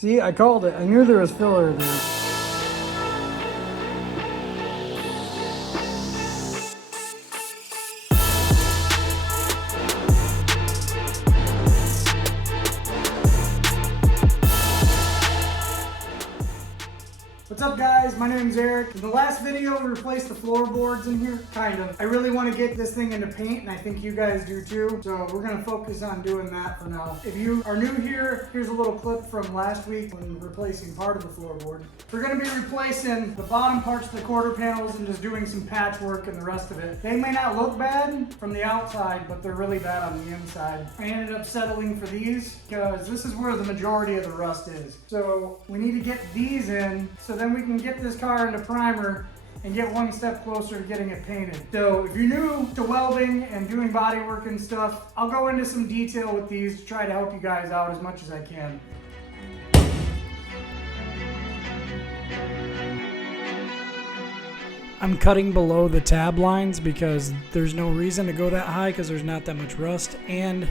See, I called it. I knew there was filler there. What's up guys, my name's Eric. In the last video we replaced the floorboards in here, kind of. I really want to get this thing into paint and I think you guys do too. So we're going to focus on doing that for now. If you are new here, here's a little clip from last week when replacing part of the floorboard. We're going to be replacing the bottom parts of the quarter panels and just doing some patchwork and the rest of it. They may not look bad from the outside, but they're really bad on the inside. I ended up settling for these because this is where the majority of the rust is. So we need to get these in so then we can get this car into primer and get one step closer to getting it painted. So if you're new to welding and doing body work and stuff, I'll go into some detail with these to try to help you guys out as much as I can. I'm cutting below the tab lines because there's no reason to go that high because there's not that much rust, and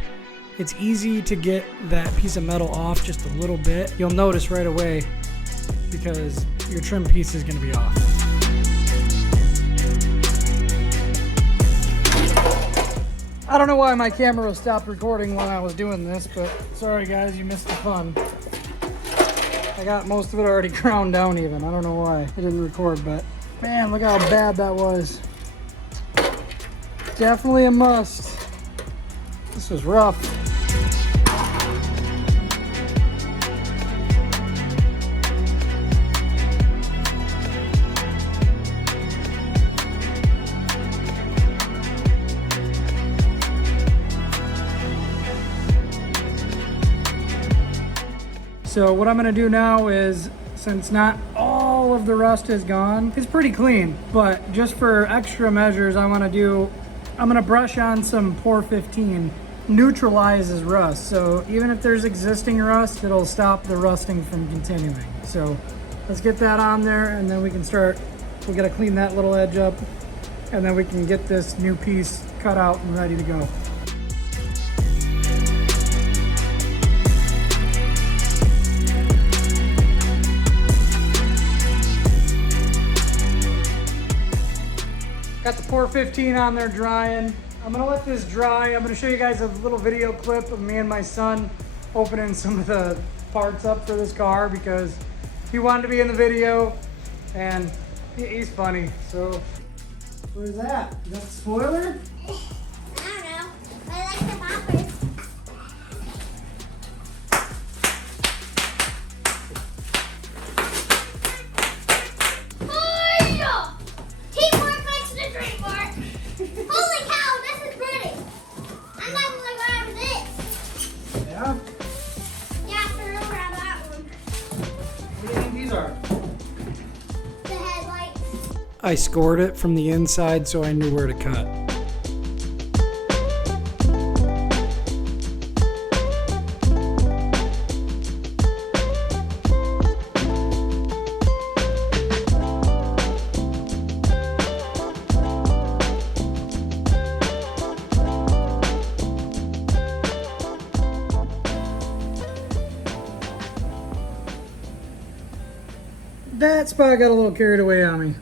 it's easy to get that piece of metal off just a little bit. You'll notice right away because your trim piece is going to be off. I don't know why my camera stopped recording while I was doing this, but sorry guys, you missed the fun. I got most of it already ground down even. I don't know why I didn't record, but man, look how bad that was. Definitely a must. This was rough. So what I'm gonna do now is, since not all of the rust is gone, it's pretty clean, but just for extra measures I'm gonna brush on some Pour 15. Neutralizes rust, so even if there's existing rust, it'll stop the rusting from continuing. So let's get that on there and then we can start. We gotta clean that little edge up and then we can get this new piece cut out and ready to go. Got the Pour 15 on there drying. I'm gonna let this dry. I'm gonna show you guys a little video clip of me and my son opening some of the parts up for this car because he wanted to be in the video and he's funny. So, what is that? Is that the spoiler? I don't know. I like the poppers. Holy cow, this is pretty. I'm not gonna grab this. Yeah? Yeah, sure, I'll grab that one. What do you think these are? The headlights. I scored it from the inside so I knew where to cut. That spot got a little carried away on me.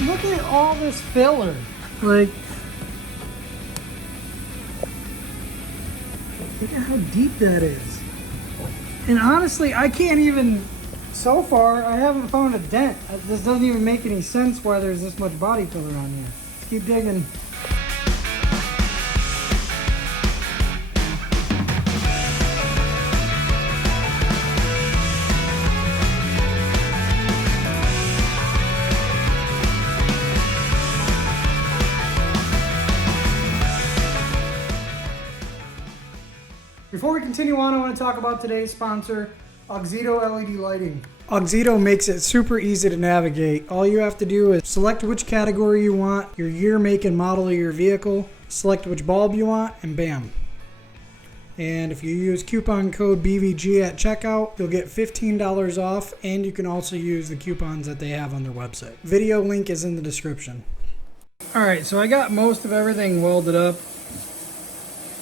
Look at all this filler. Like, look at how deep that is. And honestly, I can't even, so far, I haven't found a dent. This doesn't even make any sense why there's this much body filler on here. Let's keep digging. Before we continue on, I want to talk about today's sponsor, Auxito LED lighting. Auxito makes it super easy to navigate. All you have to do is select which category you want, your year, make, and model of your vehicle, select which bulb you want, and bam. And if you use coupon code BVG at checkout, you'll get $15 off, and you can also use the coupons that they have on their website. Video link is in the description. Alright, so I got most of everything welded up.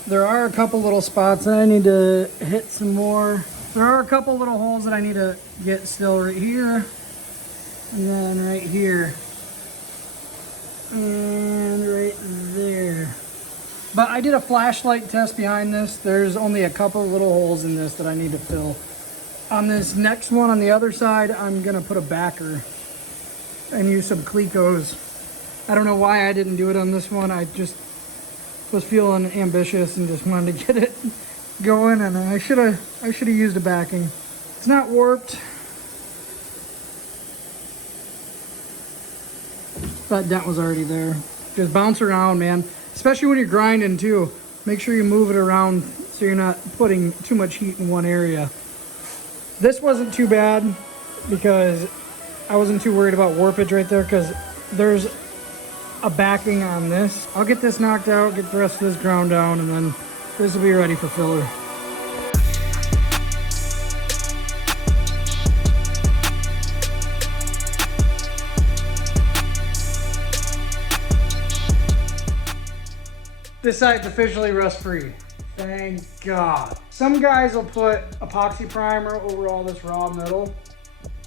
There are a couple little spots that I need to hit some more. There are a couple little holes that I need to get still right here. And then right here. And right there. But I did a flashlight test behind this. There's only a couple little holes in this that I need to fill. On this next one on the other side, I'm gonna put a backer and use some Clecos. I don't know why I didn't do it on this one. I just was feeling ambitious and just wanted to get it going, and I should have used a backing. It's not warped. That dent was already there. Just bounce around, man. Especially when you're grinding too. Make sure you move it around so you're not putting too much heat in one area. This wasn't too bad because I wasn't too worried about warpage right there because there's a backing on this. I'll get this knocked out, get the rest of this ground down, and then this will be ready for filler. This side's officially rust-free. Thank God. Some guys will put epoxy primer over all this raw metal.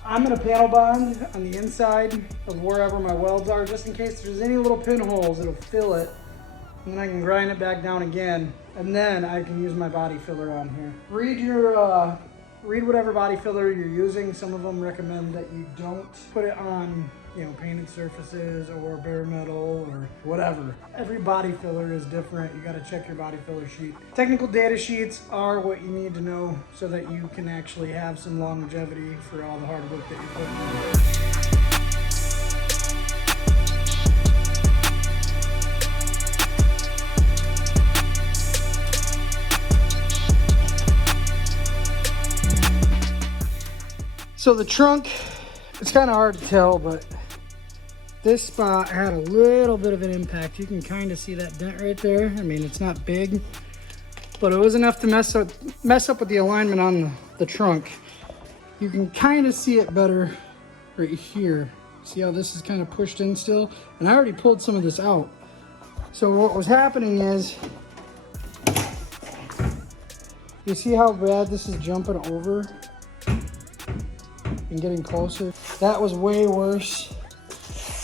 I'm gonna panel bond on the inside of wherever my welds are, just in case there's any little pinholes, it'll fill it. And then I can grind it back down again, and then I can use my body filler on here. Read whatever body filler you're using. Some of them recommend that you don't put it on, you know, painted surfaces or bare metal or whatever. Every body filler is different. You gotta check your body filler sheet. Technical data sheets are what you need to know so that you can actually have some longevity for all the hard work that you're putting in. So the trunk, it's kind of hard to tell, but this spot had a little bit of an impact. You can kind of see that dent right there. I mean, it's not big, but it was enough to mess up with the alignment on the trunk. You can kind of see it better right here. See how this is kind of pushed in still? And I already pulled some of this out. So what was happening is, you see how bad this is jumping over and getting closer? That was way worse.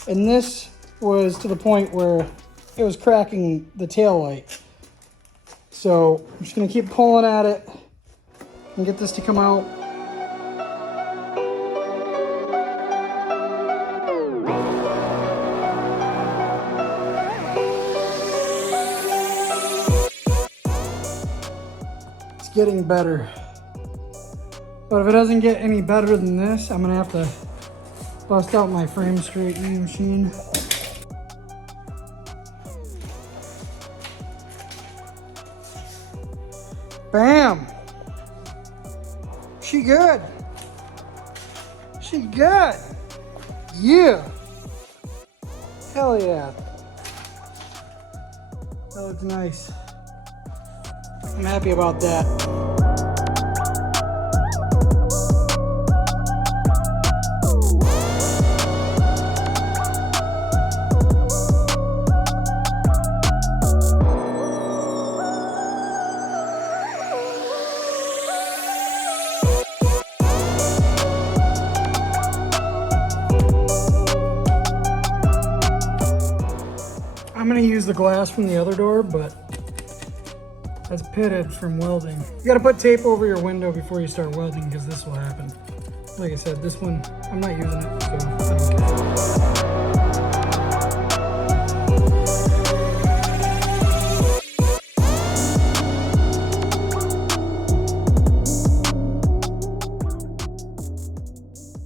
And this was to the point where it was cracking the tail light. So I'm just gonna keep pulling at it and get this to come out. It's getting better. But if it doesn't get any better than this, I'm gonna have to bust out my frame straightening machine. Bam! She good. She good. Yeah. Hell yeah. That looks nice. I'm happy about that. I'm gonna use the glass from the other door, but that's pitted from welding. You gotta put tape over your window before you start welding because this will happen. Like I said, this one, I'm not using it, so I don't care.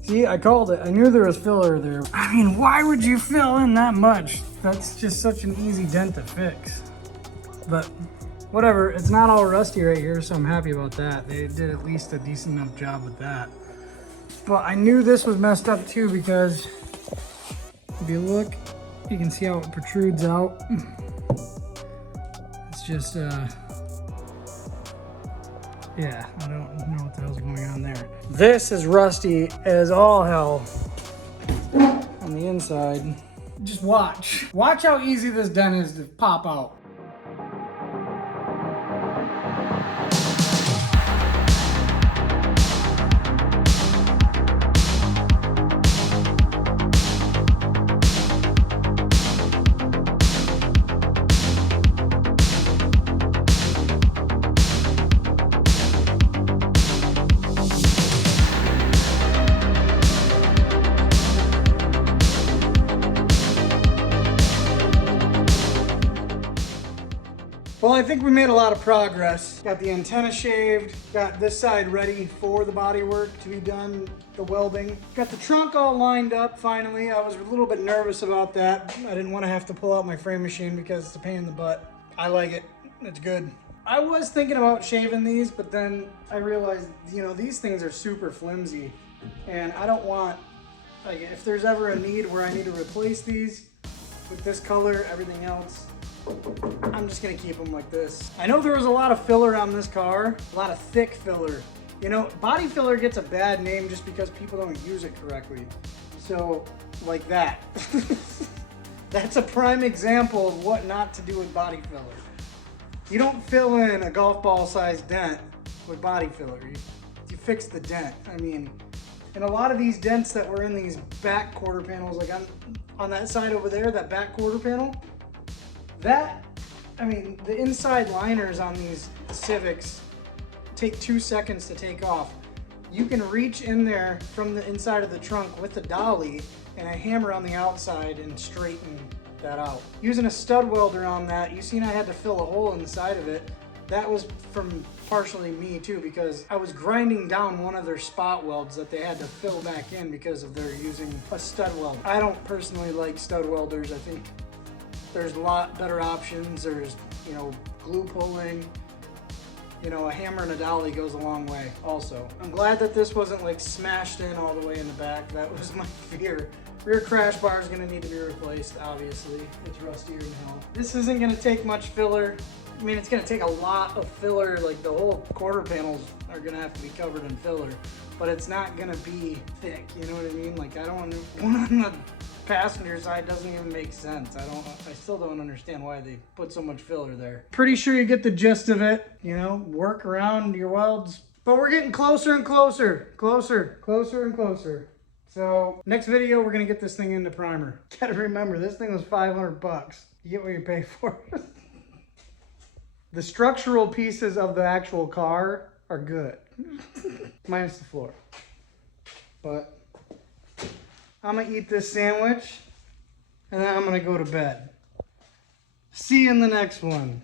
See, I called it. I knew there was filler there. I mean, why would you fill in that much? That's just such an easy dent to fix. But Whatever, it's not all rusty right here, so I'm happy about that. They did at least a decent enough job with that. But I knew this was messed up too, because if you look, you can see how it protrudes out. It's just, yeah, I don't know what the hell's going on there. This is rusty as all hell on the inside. Just watch. Watch how easy this dent is to pop out. Well, I think we made a lot of progress. Got the antenna shaved, got this side ready for the bodywork to be done, the welding. Got the trunk all lined up finally. I was a little bit nervous about that. I didn't want to have to pull out my frame machine because it's a pain in the butt. I like it, it's good. I was thinking about shaving these, but then I realized, you know, these things are super flimsy and I don't want, like, if there's ever a need where I need to replace these with this color, everything else, I'm just gonna keep them like this. I know there was a lot of filler on this car, a lot of thick filler. You know, body filler gets a bad name just because people don't use it correctly. So, like that. That's a prime example of what not to do with body filler. You don't fill in a golf ball sized dent with body filler. You fix the dent. I mean, and a lot of these dents that were in these back quarter panels, like on that side over there, that back quarter panel, that, I mean, the inside liners on these Civics take 2 seconds to take off. You can reach in there from the inside of the trunk with a dolly and a hammer on the outside and straighten that out. Using a stud welder on that, you seen I had to fill a hole in the side of it. That was from partially me too, because I was grinding down one of their spot welds that they had to fill back in because of their using a stud welder. I don't personally like stud welders. I think there's a lot better options. There's, you know, glue pulling. You know, a hammer and a dolly goes a long way also. I'm glad that this wasn't like smashed in all the way in the back. That was my fear. Rear crash bar is gonna need to be replaced, obviously. It's rustier than hell. This isn't gonna take much filler. I mean, it's gonna take a lot of filler, like the whole quarter panels are gonna have to be covered in filler, but it's not gonna be thick, you know what I mean? Like, I don't want one on the passenger side doesn't even make sense. I still don't understand why they put so much filler there. Pretty sure you get the gist of it, you know, work around your welds. But we're getting closer and closer, closer and closer. So next video, we're gonna get this thing into primer. Gotta remember, this thing was 500 bucks. You get what you pay for. The structural pieces of the actual car are good, minus the floor. But I'm gonna eat this sandwich and then I'm gonna go to bed. See you in the next one.